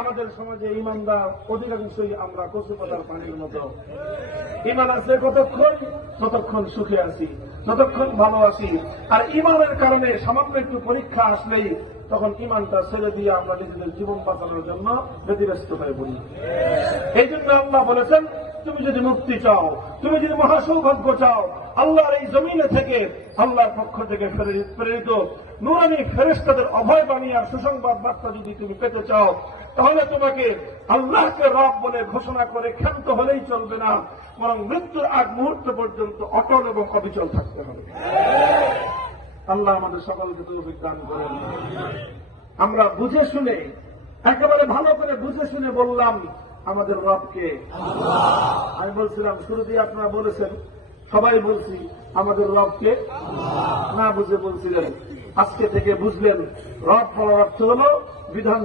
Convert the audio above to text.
আমাদের সমাজে ইমানদার অধিকাংশই আমরা কচু পাতার পানির মতো। ইমান আছে ততক্ষণ সুখে আছি, ততক্ষণ ভালো আছি। আর ইমানের কারণে সামান্য একটু পরীক্ষা আসলেই তখন ইমানটা ছেড়ে দিয়ে আমরা নিজেদের জীবন বাঁচানোর জন্য ব্যতিব্যস্ত হয়ে পড়ি। এই জন্য আল্লাহ বলেছেন, তুমি যদি মুক্তি চাও, তুমি যদি মহাসৌভাগ্য চাও, আল্লাহর এই জমিনে থেকে আল্লাহর পক্ষ থেকে প্রেরিত নূরানী ফেরেশতাদের অভয় বাণী আর সুসংবাদ বার্তা যদি তুমি পেতে চাও, তাহলে তোমাকে আল্লাহকে রব বলে ঘোষণা করে ক্ষান্ত হলেই চলবে না, বরং মৃত্যুর আগ মুহূর্ত পর্যন্ত অটল এবং অবিচল থাকতে হবে। আল্লাহ আমাদের সকলকে তৌফিক দান করেন। আমরা বুঝে শুনে, একেবারে ভালো করে বুঝে শুনে বললাম আমাদের রবকে। আমি বলছিলাম শুরুতেই আপনারা বলেছেন, সবাই বলছি আমাদের রবকে, না বুঝে বলছিলেন। আজকে থেকে বুঝলেন রব বলার অর্থ হল বিধান